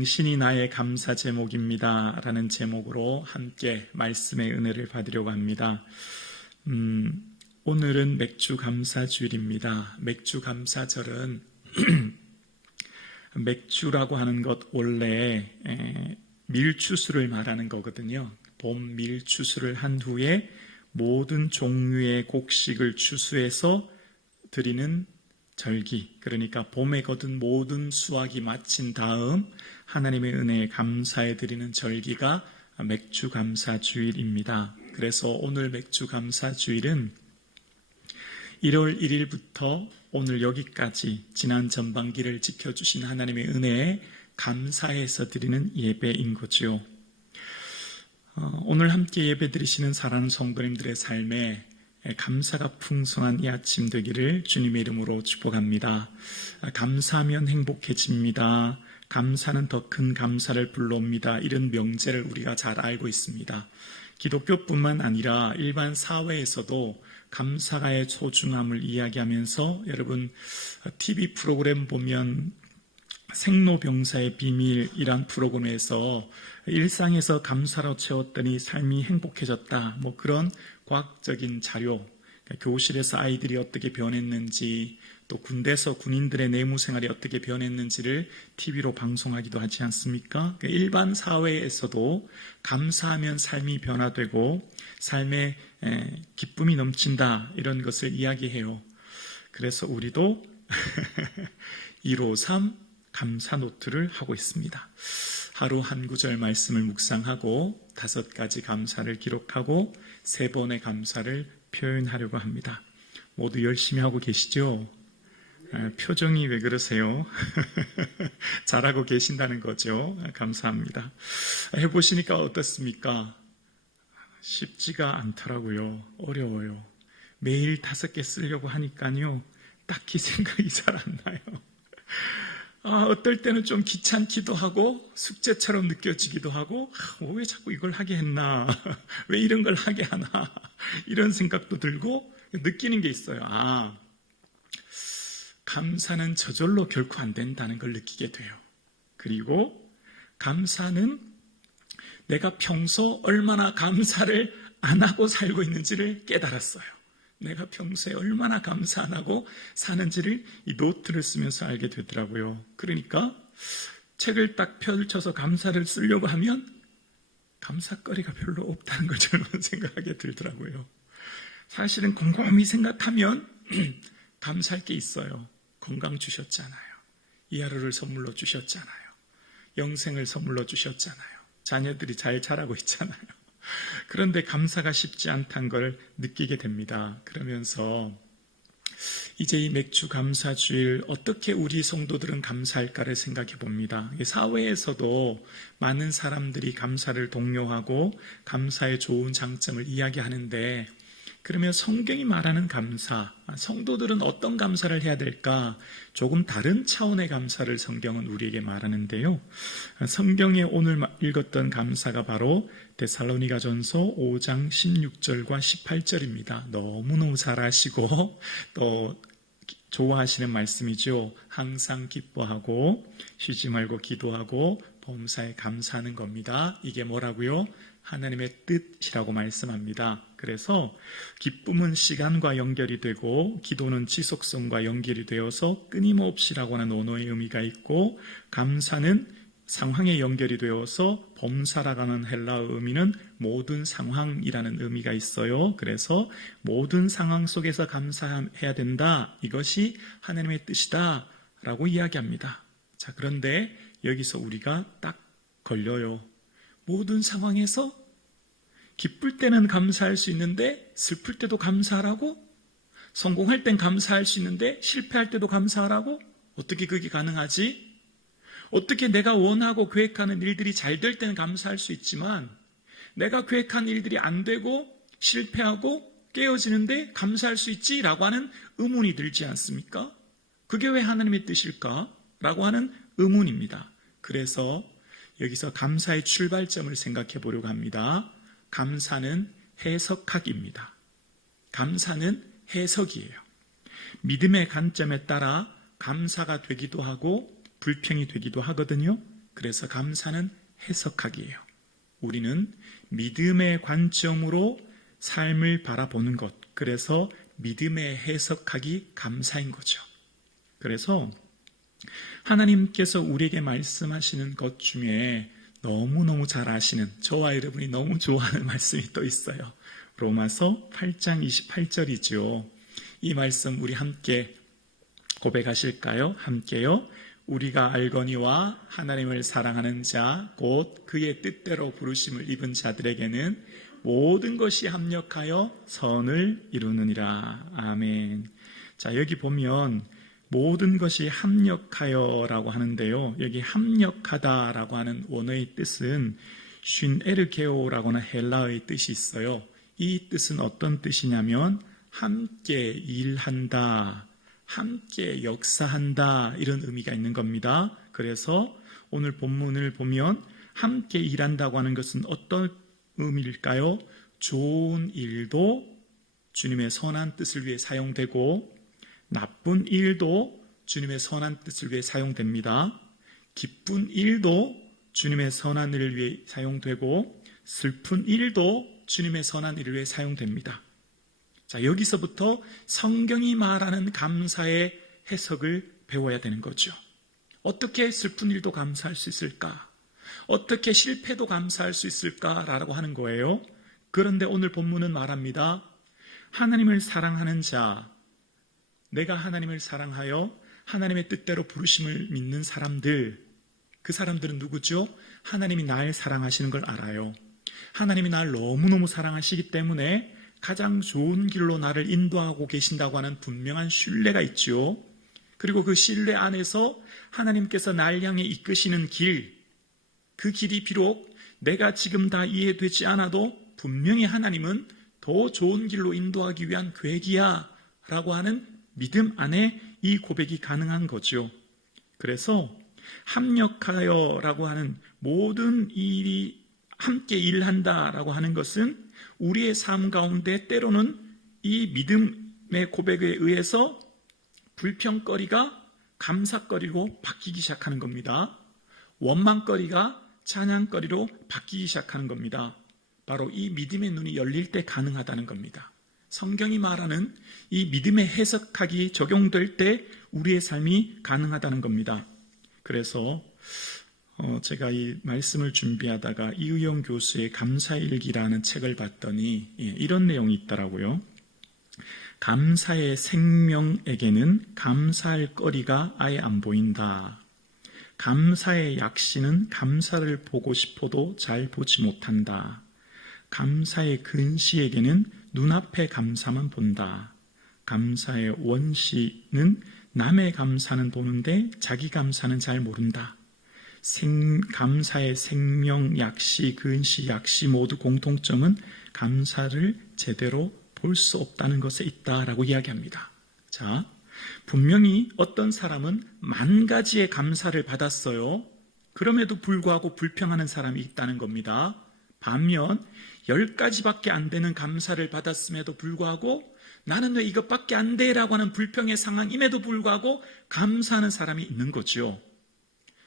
당신이 나의 감사 제목입니다 라는 제목으로 함께 말씀의 은혜를 받으려고 합니다. 오늘은 맥주 감사주일입니다. 맥주 감사절은 맥주라고 하는 것 원래 밀추수를 말하는 거거든요. 봄 밀추수를 한 후에 모든 종류의 곡식을 추수해서 드리는 절기, 그러니까 봄에 거둔 모든 수확이 마친 다음 하나님의 은혜에 감사해 드리는 절기가 맥주 감사주일입니다. 그래서 오늘 맥주 감사주일은 1월 1일부터 오늘 여기까지 지난 전반기를 지켜주신 하나님의 은혜에 감사해서 드리는 예배인 거죠. 오늘 함께 예배 드리시는 사랑하는 성도님들의 삶에 감사가 풍성한 이 아침 되기를 주님의 이름으로 축복합니다. 감사하면 행복해집니다. 감사는 더 큰 감사를 불러옵니다. 이런 명제를 우리가 잘 알고 있습니다. 기독교뿐만 아니라 일반 사회에서도 감사의 소중함을 이야기하면서 여러분 TV 프로그램 보면 생로병사의 비밀이란 프로그램에서 일상에서 감사로 채웠더니 삶이 행복해졌다, 그런 과학적인 자료, 교실에서 아이들이 어떻게 변했는지, 또 군대에서 군인들의 내무 생활이 어떻게 변했는지를 TV로 방송하기도 하지 않습니까? 일반 사회에서도 감사하면 삶이 변화되고 삶에 기쁨이 넘친다, 이런 것을 이야기해요. 그래서 우리도 153 감사 노트를 하고 있습니다. 하루 한 구절 말씀을 묵상하고 5가지 감사를 기록하고 3번의 감사를 표현하려고 합니다. 모두 열심히 하고 계시죠? 표정이 왜 그러세요? 잘하고 계신다는 거죠. 감사합니다. 해보시니까 어떻습니까? 쉽지가 않더라고요. 어려워요. 매일 5개 쓰려고 하니까요, 딱히 생각이 잘 안 나요. 어떨 때는 좀 귀찮기도 하고 숙제처럼 느껴지기도 하고, 왜 자꾸 이걸 하게 했나, 왜 이런 걸 하게 하나, 이런 생각도 들고 느끼는 게 있어요. 감사는 저절로 결코 안 된다는 걸 느끼게 돼요. 그리고 감사는 내가 평소 얼마나 감사를 안 하고 살고 있는지를 깨달았어요. 내가 평소에 얼마나 감사 안 하고 사는지를 이 노트를 쓰면서 알게 되더라고요. 그러니까 책을 딱 펼쳐서 감사를 쓰려고 하면 감사거리가 별로 없다는 걸 저는 생각하게 들더라고요. 사실은 곰곰이 생각하면 감사할 게 있어요. 건강 주셨잖아요. 이 하루를 선물로 주셨잖아요. 영생을 선물로 주셨잖아요. 자녀들이 잘 자라고 있잖아요. 그런데 감사가 쉽지 않다는 걸 느끼게 됩니다. 그러면서 이제 이 맥주 감사주일 어떻게 우리 성도들은 감사할까를 생각해 봅니다. 사회에서도 많은 사람들이 감사를 독려하고 감사의 좋은 장점을 이야기하는데, 그러면 성경이 말하는 감사, 성도들은 어떤 감사를 해야 될까? 조금 다른 차원의 감사를 성경은 우리에게 말하는데요. 성경에 오늘 읽었던 감사가 바로 데살로니가전서 5장 16절과 18절입니다. 너무너무 잘 아시고 또 좋아하시는 말씀이죠. 항상 기뻐하고 쉬지 말고 기도하고 범사에 감사하는 겁니다. 이게 뭐라고요? 하나님의 뜻이라고 말씀합니다. 그래서 기쁨은 시간과 연결이 되고 기도는 지속성과 연결이 되어서 끊임없이라고 하는 언어의 의미가 있고, 감사는 상황에 연결이 되어서 범사라고 하는 헬라어 의미는 모든 상황이라는 의미가 있어요. 그래서 모든 상황 속에서 감사해야 된다, 이것이 하나님의 뜻이다 라고 이야기합니다. 자, 그런데 여기서 우리가 딱 걸려요. 모든 상황에서 기쁠 때는 감사할 수 있는데 슬플 때도 감사하라고? 성공할 땐 감사할 수 있는데 실패할 때도 감사하라고? 어떻게 그게 가능하지? 어떻게 내가 원하고 계획하는 일들이 잘 될 때는 감사할 수 있지만 내가 계획한 일들이 안 되고 실패하고 깨어지는데 감사할 수 있지? 라고 하는 의문이 들지 않습니까? 그게 왜 하나님의 뜻일까? 라고 하는 의문입니다. 그래서 여기서 감사의 출발점을 생각해 보려고 합니다. 감사는 해석학입니다. 감사는 해석이에요. 믿음의 관점에 따라 감사가 되기도 하고 불평이 되기도 하거든요. 그래서 감사는 해석하기예요. 우리는 믿음의 관점으로 삶을 바라보는 것, 그래서 믿음의 해석하기 감사인 거죠. 그래서 하나님께서 우리에게 말씀하시는 것 중에 너무너무 잘 아시는, 저와 여러분이 너무 좋아하는 말씀이 또 있어요. 로마서 8장 28절이죠. 이 말씀 우리 함께 고백하실까요? 함께요. 우리가 알거니와 하나님을 사랑하는 자, 곧 그의 뜻대로 부르심을 입은 자들에게는 모든 것이 합력하여 선을 이루느니라. 아멘. 자, 여기 보면 모든 것이 합력하여라고 하는데요. 여기 합력하다라고 하는 원어의 뜻은 쉰에르게오라고 하는 헬라어의 뜻이 있어요. 이 뜻은 어떤 뜻이냐면 함께 일한다, 함께 역사한다, 이런 의미가 있는 겁니다. 그래서 오늘 본문을 보면 함께 일한다고 하는 것은 어떤 의미일까요? 좋은 일도 주님의 선한 뜻을 위해 사용되고 나쁜 일도 주님의 선한 뜻을 위해 사용됩니다. 기쁜 일도 주님의 선한 일을 위해 사용되고 슬픈 일도 주님의 선한 일을 위해 사용됩니다. 자, 여기서부터 성경이 말하는 감사의 해석을 배워야 되는 거죠. 어떻게 슬픈 일도 감사할 수 있을까? 어떻게 실패도 감사할 수 있을까라고 하는 거예요. 그런데 오늘 본문은 말합니다. 하나님을 사랑하는 자, 내가 하나님을 사랑하여 하나님의 뜻대로 부르심을 믿는 사람들, 그 사람들은 누구죠? 하나님이 날 사랑하시는 걸 알아요. 하나님이 날 너무너무 사랑하시기 때문에 가장 좋은 길로 나를 인도하고 계신다고 하는 분명한 신뢰가 있죠. 그리고 그 신뢰 안에서 하나님께서 날 향해 이끄시는 길, 그 길이 비록 내가 지금 다 이해되지 않아도 분명히 하나님은 더 좋은 길로 인도하기 위한 계획이야 라고 하는 믿음 안에 이 고백이 가능한 거죠. 그래서 합력하여 라고 하는 모든 일이 함께 일한다라고 하는 것은 우리의 삶 가운데 때로는 이 믿음의 고백에 의해서 불평거리가 감사거리로 바뀌기 시작하는 겁니다. 원망거리가 찬양거리로 바뀌기 시작하는 겁니다. 바로 이 믿음의 눈이 열릴 때 가능하다는 겁니다. 성경이 말하는 이 믿음의 해석학이 적용될 때 우리의 삶이 가능하다는 겁니다. 그래서 제가 이 말씀을 준비하다가 이의영 교수의 감사일기라는 책을 봤더니 이런 내용이 있더라고요. 감사의 생명에게는 감사할 거리가 아예 안 보인다. 감사의 약시는 감사를 보고 싶어도 잘 보지 못한다. 감사의 근시에게는 눈앞의 감사만 본다. 감사의 원시는 남의 감사는 보는데 자기 감사는 잘 모른다. 감사의 생명, 약시, 근시, 약시 모두 공통점은 감사를 제대로 볼 수 없다는 것에 있다라고 이야기합니다. 자, 분명히 어떤 사람은 10,000가지의 감사를 받았어요. 그럼에도 불구하고 불평하는 사람이 있다는 겁니다. 반면 10가지밖에 안 되는 감사를 받았음에도 불구하고 나는 왜 이것밖에 안 돼? 라고 하는 불평의 상황임에도 불구하고 감사하는 사람이 있는 거죠.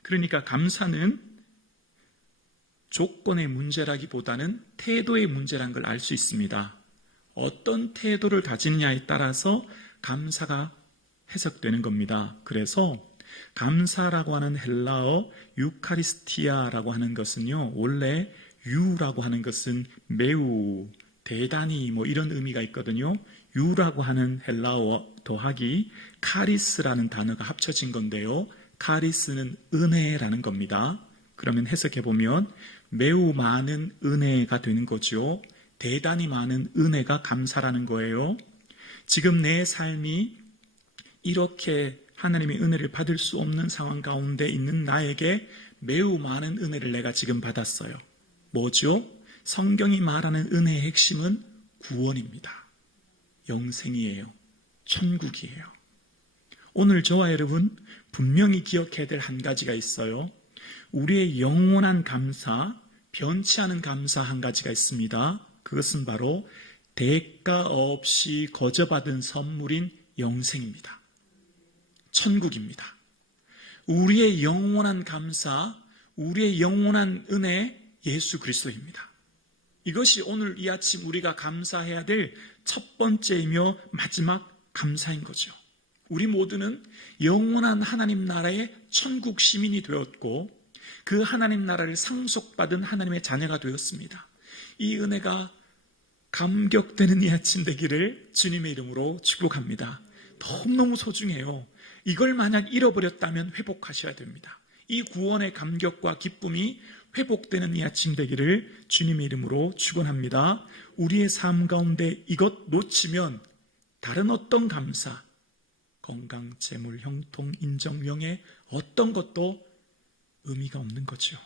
그러니까 감사는 조건의 문제라기보다는 태도의 문제란 걸 알 수 있습니다. 어떤 태도를 가지느냐에 따라서 감사가 해석되는 겁니다. 그래서 감사라고 하는 헬라어 유카리스티아라고 하는 것은요, 원래 유라고 하는 것은 매우, 대단히 뭐 이런 의미가 있거든요. 유라고 하는 헬라어 더하기 카리스라는 단어가 합쳐진 건데요. 카리스는 은혜라는 겁니다. 그러면 해석해보면 매우 많은 은혜가 되는 거죠. 대단히 많은 은혜가 감사라는 거예요. 지금 내 삶이 이렇게 하나님의 은혜를 받을 수 없는 상황 가운데 있는 나에게 매우 많은 은혜를 내가 지금 받았어요. 뭐죠? 성경이 말하는 은혜의 핵심은 구원입니다. 영생이에요. 천국이에요. 오늘 저와 여러분 분명히 기억해야 될 한 가지가 있어요. 우리의 영원한 감사, 변치 않은 감사 한 가지가 있습니다. 그것은 바로 대가 없이 거저받은 선물인 영생입니다. 천국입니다. 우리의 영원한 감사, 우리의 영원한 은혜 예수 그리스도입니다. 이것이 오늘 이 아침 우리가 감사해야 될 첫 번째이며 마지막 감사인 거죠. 우리 모두는 영원한 하나님 나라의 천국 시민이 되었고 그 하나님 나라를 상속받은 하나님의 자녀가 되었습니다. 이 은혜가 감격되는 이 아침 되기를 주님의 이름으로 축복합니다. 너무너무 소중해요. 이걸 만약 잃어버렸다면 회복하셔야 됩니다. 이 구원의 감격과 기쁨이 회복되는 이 아침 되기를 주님의 이름으로 축원합니다. 우리의 삶 가운데 이것 놓치면 다른 어떤 감사, 건강, 재물, 형통, 인정, 명예 어떤 것도 의미가 없는 거죠.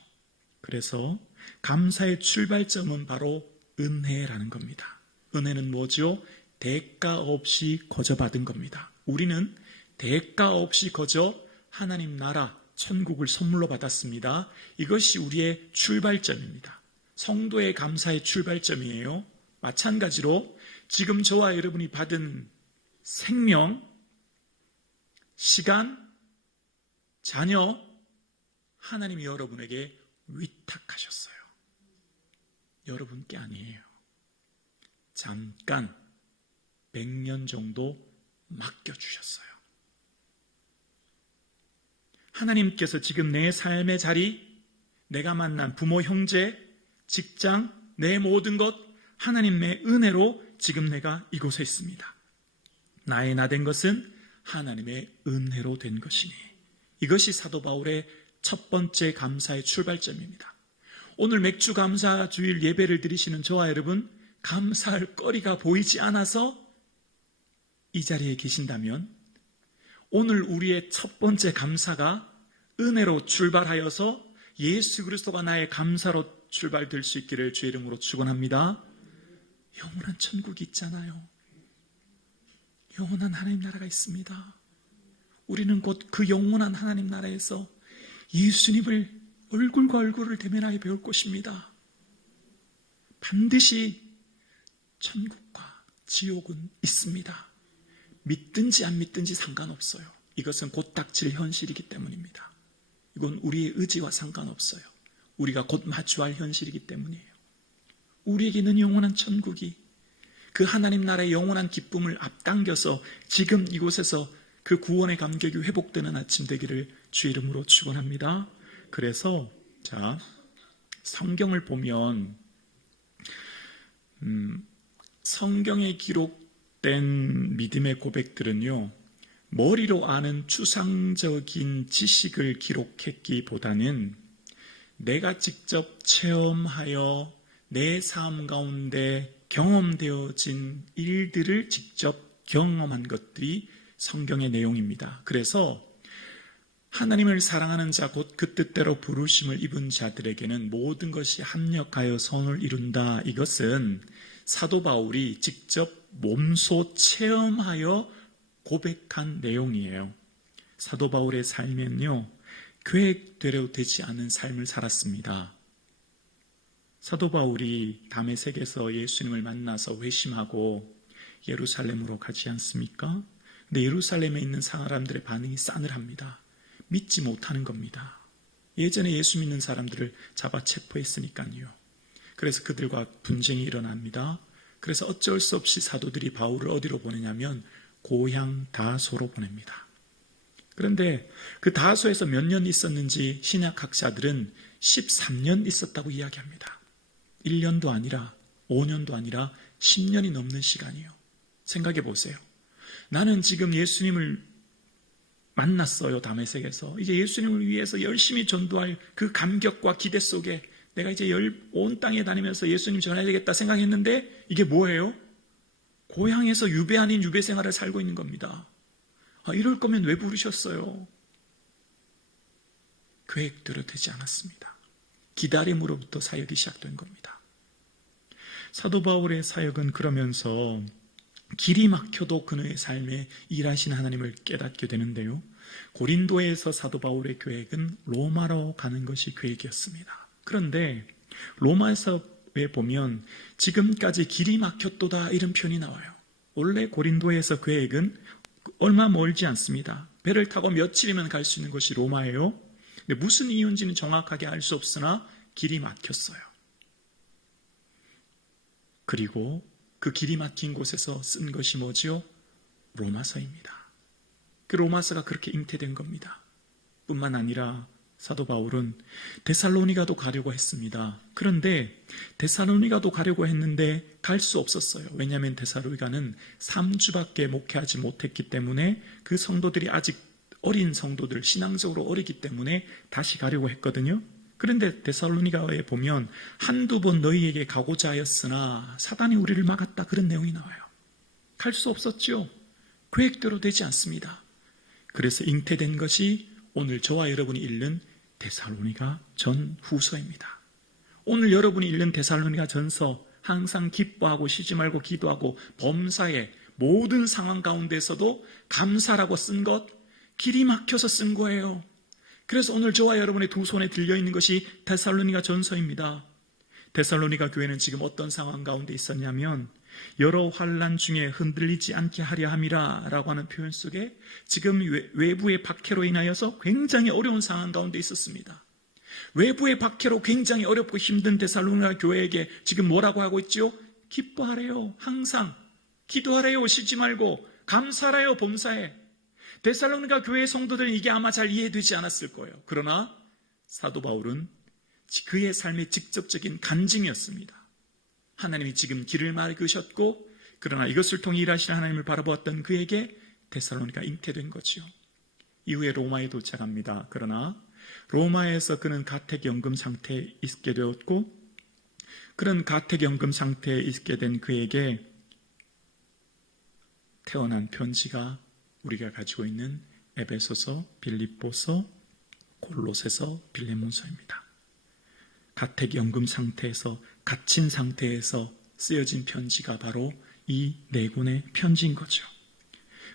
그래서 감사의 출발점은 바로 은혜라는 겁니다. 은혜는 뭐죠? 대가 없이 거저 받은 겁니다. 우리는 대가 없이 거저 하나님 나라, 천국을 선물로 받았습니다. 이것이 우리의 출발점입니다. 성도의 감사의 출발점이에요. 마찬가지로 지금 저와 여러분이 받은 생명, 시간, 자녀, 하나님이 여러분에게 위탁하셨어요. 여러분께 아니에요. 잠깐 100년 정도 맡겨주셨어요. 하나님께서 지금 내 삶의 자리, 내가 만난 부모, 형제, 직장, 내 모든 것 하나님의 은혜로 지금 내가 이곳에 있습니다. 나의 나 된 것은 하나님의 은혜로 된 것이니 이것이 사도 바울의 첫 번째 감사의 출발점입니다. 오늘 맥주 감사 주일 예배를 드리시는 저와 여러분 감사할 거리가 보이지 않아서 이 자리에 계신다면 오늘 우리의 첫 번째 감사가 은혜로 출발하여서 예수 그리스도가 나의 감사로 출발될 수 있기를 주의 이름으로 축원합니다. 영원한 천국이 있잖아요. 영원한 하나님 나라가 있습니다. 우리는 곧 그 영원한 하나님 나라에서 예수님을 얼굴과 얼굴을 대면하여 배울 것입니다. 반드시 천국과 지옥은 있습니다. 믿든지 안 믿든지 상관없어요. 이것은 곧 닥칠 현실이기 때문입니다. 이건 우리의 의지와 상관없어요. 우리가 곧 마주할 현실이기 때문이에요. 우리에게는 영원한 천국이 그 하나님 나라의 영원한 기쁨을 앞당겨서 지금 이곳에서 그 구원의 감격이 회복되는 아침 되기를 주의 이름으로 축원합니다. 그래서 성경을 보면 성경에 기록된 믿음의 고백들은요, 머리로 아는 추상적인 지식을 기록했기보다는 내가 직접 체험하여 내 삶 가운데 경험되어진 일들을 직접 경험한 것들이 성경의 내용입니다. 그래서 하나님을 사랑하는 자 곧 그 뜻대로 부르심을 입은 자들에게는 모든 것이 합력하여 선을 이룬다. 이것은 사도 바울이 직접 몸소 체험하여 고백한 내용이에요. 사도 바울의 삶은요, 계획대로 되지 않은 삶을 살았습니다. 사도 바울이 다메섹에서 예수님을 만나서 회심하고 예루살렘으로 가지 않습니까? 근데 예루살렘에 있는 사람들의 반응이 싸늘합니다. 믿지 못하는 겁니다. 예전에 예수 믿는 사람들을 잡아 체포했으니까요. 그래서 그들과 분쟁이 일어납니다. 그래서 어쩔 수 없이 사도들이 바울을 어디로 보내냐면 고향 다소로 보냅니다. 그런데 그 다소에서 몇 년 있었는지 신약학자들은 13년 있었다고 이야기합니다. 1년도 아니라 5년도 아니라 10년이 넘는 시간이에요. 생각해 보세요. 나는 지금 예수님을 만났어요. 다메섹에서. 이제 예수님을 위해서 열심히 전도할 그 감격과 기대 속에 내가 이제 온 땅에 다니면서 예수님 전해야 되겠다 생각했는데 이게 뭐예요? 고향에서 유배 아닌 유배 생활을 살고 있는 겁니다. 이럴 거면 왜 부르셨어요? 계획대로 되지 않았습니다. 기다림으로부터 사역이 시작된 겁니다. 사도 바울의 사역은 그러면서 길이 막혀도 그의 삶에 일하신 하나님을 깨닫게 되는데요. 고린도에서 사도 바울의 계획은 로마로 가는 것이 계획이었습니다. 그런데 로마서에 보면 지금까지 길이 막혔도다 이런 표현이 나와요. 원래 고린도에서 계획은 얼마 멀지 않습니다. 배를 타고 며칠이면 갈 수 있는 곳이 로마예요. 근데 무슨 이유인지는 정확하게 알 수 없으나 길이 막혔어요. 그리고 그 길이 막힌 곳에서 쓴 것이 뭐지요? 로마서입니다. 그 로마서가 그렇게 잉태된 겁니다. 뿐만 아니라 사도 바울은 데살로니가도 가려고 했습니다. 그런데 데살로니가도 가려고 했는데 갈 수 없었어요. 왜냐하면 데살로니가는 3주밖에 목회하지 못했기 때문에 그 성도들이 아직 어린 성도들, 신앙적으로 어리기 때문에 다시 가려고 했거든요. 그런데 데살로니가에 보면 한두 번 너희에게 가고자 하였으나 사단이 우리를 막았다, 그런 내용이 나와요. 갈 수 없었죠. 계획대로 되지 않습니다. 그래서 잉태된 것이 오늘 저와 여러분이 읽는 데살로니가 전후서입니다. 오늘 여러분이 읽는 데살로니가 전서, 항상 기뻐하고 쉬지 말고 기도하고 범사에 모든 상황 가운데서도 감사라고 쓴 것, 길이 막혀서 쓴 거예요. 그래서 오늘 저와 여러분의 두 손에 들려있는 것이 데살로니가 전서입니다. 데살로니가 교회는 지금 어떤 상황 가운데 있었냐면 여러 환난 중에 흔들리지 않게 하려 함이라 라고 하는 표현 속에 지금 외부의 박해로 인하여서 굉장히 어려운 상황 가운데 있었습니다. 외부의 박해로 굉장히 어렵고 힘든 데살로니가 교회에게 지금 뭐라고 하고 있죠? 기뻐하래요. 항상 기도하래요. 쉬지 말고 감사하래요. 범사에. 데살로니가 교회 성도들은 이게 아마 잘 이해되지 않았을 거예요. 그러나 사도 바울은 그의 삶의 직접적인 간증이었습니다. 하나님이 지금 길을 막으셨고, 그러나 이것을 통해 일하시는 하나님을 바라보았던 그에게 데살로니가 잉태된 거지요. 이후에 로마에 도착합니다. 그러나 로마에서 그는 가택연금 상태에 있게 되었고, 그런 가택연금 상태에 있게 된 그에게 태어난 편지가 우리가 가지고 있는 에베소서, 빌립보서, 골로새서, 빌레몬서입니다. 가택연금 상태에서, 갇힌 상태에서 쓰여진 편지가 바로 이 네 권의 편지인 거죠.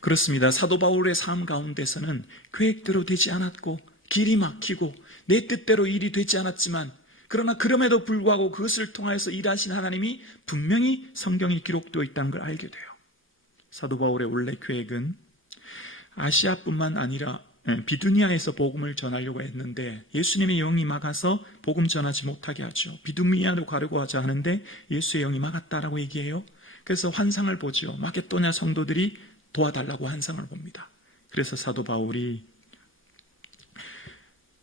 그렇습니다. 사도 바울의 삶 가운데서는 계획대로 되지 않았고 길이 막히고 내 뜻대로 일이 되지 않았지만, 그러나 그럼에도 불구하고 그것을 통하여서 일하신 하나님이 분명히 성경에 기록되어 있다는 걸 알게 돼요. 사도 바울의 원래 계획은 아시아뿐만 아니라 비두니아에서 복음을 전하려고 했는데 예수님의 영이 막아서 복음 전하지 못하게 하죠. 비두니아로 가려고 하자 하는데 예수의 영이 막았다라고 얘기해요. 그래서 환상을 보죠. 마게도냐 성도들이 도와달라고 환상을 봅니다. 그래서 사도 바울이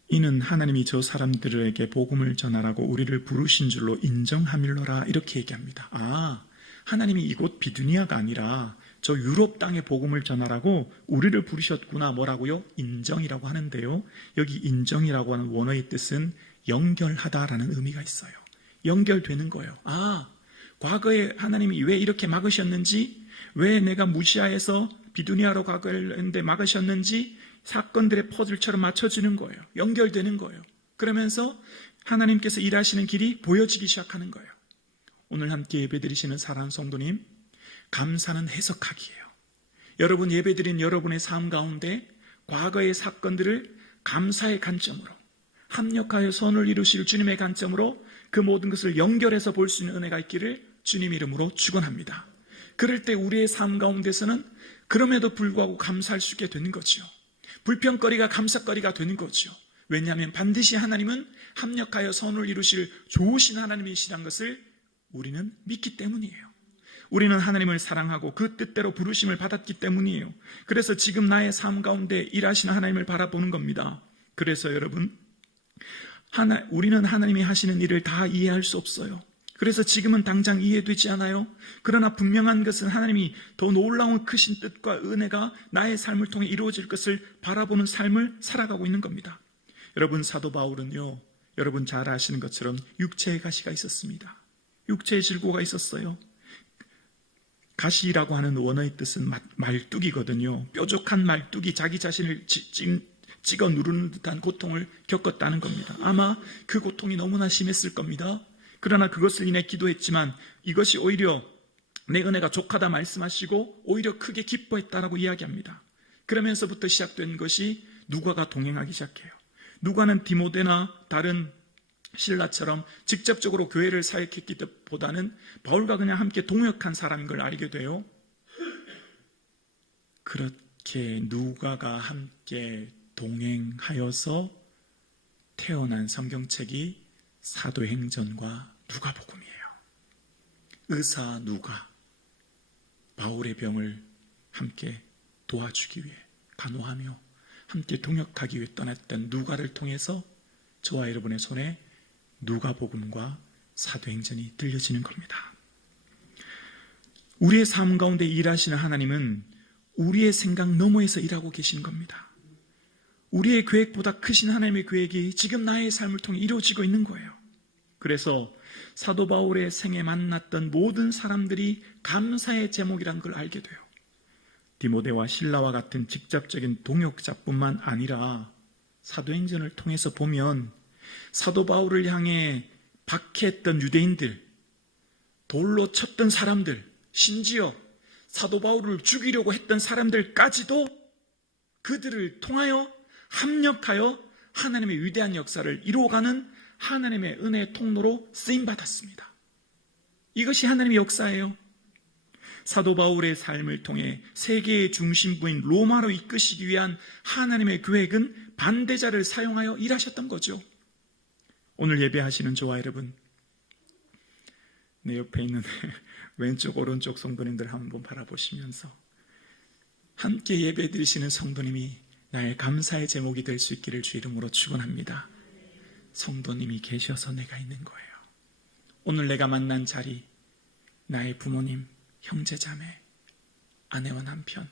이는 하나님이 저 사람들에게 복음을 전하라고 우리를 부르신 줄로 인정함일러라, 이렇게 얘기합니다. 하나님이 이곳 비두니아가 아니라 저 유럽 땅에 복음을 전하라고 우리를 부르셨구나. 뭐라고요? 인정이라고 하는데요, 여기 인정이라고 하는 원어의 뜻은 연결하다라는 의미가 있어요. 연결되는 거예요. 과거에 하나님이 왜 이렇게 막으셨는지, 왜 내가 무시하에서 비두니아로 가려는데 막으셨는지 사건들의 퍼즐처럼 맞춰주는 거예요. 연결되는 거예요. 그러면서 하나님께서 일하시는 길이 보여지기 시작하는 거예요. 오늘 함께 예배드리시는 사랑하는 성도님, 감사는 해석하기예요. 여러분 예배드린 여러분의 삶 가운데 과거의 사건들을 감사의 관점으로, 합력하여 선을 이루실 주님의 관점으로 그 모든 것을 연결해서 볼 수 있는 은혜가 있기를 주님 이름으로 축원합니다. 그럴 때 우리의 삶 가운데서는 그럼에도 불구하고 감사할 수 있게 되는 거죠. 불평거리가 감사거리가 되는 거죠. 왜냐하면 반드시 하나님은 합력하여 선을 이루실 좋으신 하나님이시란 것을 우리는 믿기 때문이에요. 우리는 하나님을 사랑하고 그 뜻대로 부르심을 받았기 때문이에요. 그래서 지금 나의 삶 가운데 일하시는 하나님을 바라보는 겁니다. 그래서 여러분, 우리는 하나님이 하시는 일을 다 이해할 수 없어요. 그래서 지금은 당장 이해되지 않아요. 그러나 분명한 것은 하나님이 더 놀라운 크신 뜻과 은혜가 나의 삶을 통해 이루어질 것을 바라보는 삶을 살아가고 있는 겁니다. 여러분, 사도 바울은요, 여러분 잘 아시는 것처럼 육체의 가시가 있었습니다. 육체의 질고가 있었어요. 가시라고 하는 원어의 뜻은 말뚝이거든요. 뾰족한 말뚝이 자기 자신을 찍어 누르는 듯한 고통을 겪었다는 겁니다. 아마 그 고통이 너무나 심했을 겁니다. 그러나 그것을 인해 기도했지만 이것이 오히려 내 은혜가 족하다 말씀하시고 오히려 크게 기뻐했다라고 이야기합니다. 그러면서부터 시작된 것이 누가가 동행하기 시작해요. 누가는 디모데나 다른 신라처럼 직접적으로 교회를 사역했기 보다는 바울과 그냥 함께 동역한 사람인 걸 알게 돼요. 그렇게 누가가 함께 동행하여서 태어난 성경책이 사도행전과 누가복음이에요. 의사 누가 바울의 병을 함께 도와주기 위해 간호하며 함께 동역하기 위해 떠났던 누가를 통해서 저와 여러분의 손에 누가복음과 사도행전이 들려지는 겁니다. 우리의 삶 가운데 일하시는 하나님은 우리의 생각 너머에서 일하고 계시는 겁니다. 우리의 계획보다 크신 하나님의 계획이 지금 나의 삶을 통해 이루어지고 있는 거예요. 그래서 사도 바울의 생에 만났던 모든 사람들이 감사의 제목이란 걸 알게 돼요. 디모데와 실라와 같은 직접적인 동역자뿐만 아니라 사도행전을 통해서 보면 사도 바울을 향해 박해했던 유대인들, 돌로 쳤던 사람들, 심지어 사도 바울을 죽이려고 했던 사람들까지도 그들을 통하여 합력하여 하나님의 위대한 역사를 이루어가는 하나님의 은혜의 통로로 쓰임받았습니다. 이것이 하나님의 역사예요. 사도 바울의 삶을 통해 세계의 중심부인 로마로 이끄시기 위한 하나님의 계획은 반대자를 사용하여 일하셨던 거죠. 오늘 예배하시는 저와 여러분, 내 옆에 있는 왼쪽 오른쪽 성도님들 한번 바라보시면서 함께 예배 드리시는 성도님이 나의 감사의 제목이 될 수 있기를 주 이름으로 축원합니다. 성도님이 계셔서 내가 있는 거예요. 오늘 내가 만난 자리, 나의 부모님, 형제자매, 아내와 남편,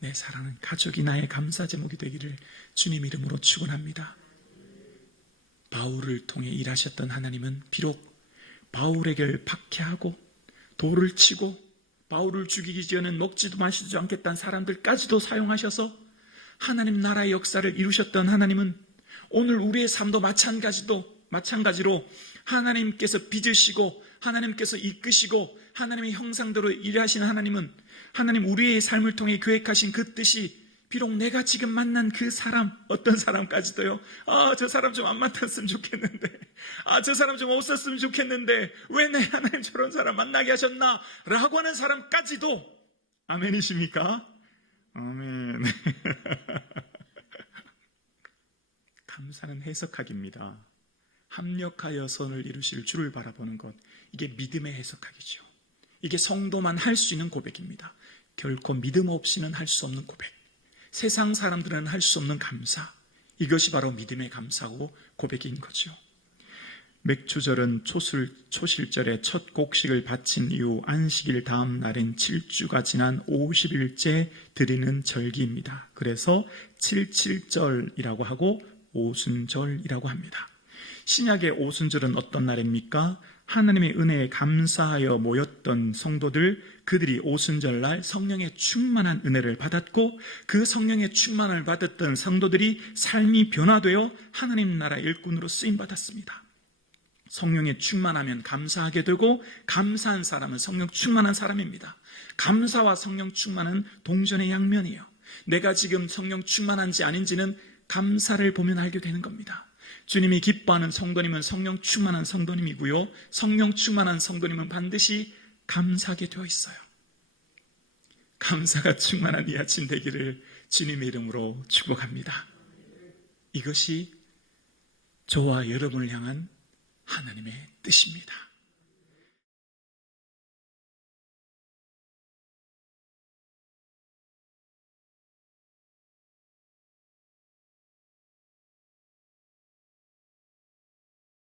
내 사랑하는 가족이 나의 감사 제목이 되기를 주님 이름으로 축원합니다. 바울을 통해 일하셨던 하나님은 비록 바울에게 박해하고 돌을 치고 바울을 죽이기 전에는 먹지도 마시지도 않겠다는 사람들까지도 사용하셔서 하나님 나라의 역사를 이루셨던 하나님은 오늘 우리의 삶도 마찬가지로 하나님께서 빚으시고 하나님께서 이끄시고 하나님의 형상대로 일하시는 하나님은 하나님 우리의 삶을 통해 계획하신 그 뜻이 비록 내가 지금 만난 그 사람, 어떤 사람까지도요, 저 사람 좀 안 만났으면 좋겠는데, 저 사람 좀 없었으면 좋겠는데, 왜 내 하나님 저런 사람 만나게 하셨나? 라고 하는 사람까지도, 아멘이십니까? 아멘. 감사는 해석하기입니다. 합력하여 선을 이루실 주를 바라보는 것, 이게 믿음의 해석하기죠. 이게 성도만 할 수 있는 고백입니다. 결코 믿음 없이는 할 수 없는 고백. 세상 사람들은 할 수 없는 감사. 이것이 바로 믿음의 감사고 고백인 거죠. 맥주절은 초실절에 첫 곡식을 바친 이후 안식일 다음 날인 7주가 지난 50일째 드리는 절기입니다. 그래서 77절이라고 하고 오순절이라고 합니다. 신약의 오순절은 어떤 날입니까? 하나님의 은혜에 감사하여 모였던 성도들, 그들이 오순절날 성령의 충만한 은혜를 받았고 그 성령의 충만을 받았던 성도들이 삶이 변화되어 하나님 나라 일꾼으로 쓰임받았습니다. 성령에 충만하면 감사하게 되고 감사한 사람은 성령 충만한 사람입니다. 감사와 성령 충만은 동전의 양면이에요. 내가 지금 성령 충만한지 아닌지는 감사를 보면 알게 되는 겁니다. 주님이 기뻐하는 성도님은 성령 충만한 성도님이고요. 성령 충만한 성도님은 반드시 감사하게 되어 있어요. 감사가 충만한 이 아침 되기를 주님의 이름으로 축복합니다. 이것이 저와 여러분을 향한 하나님의 뜻입니다.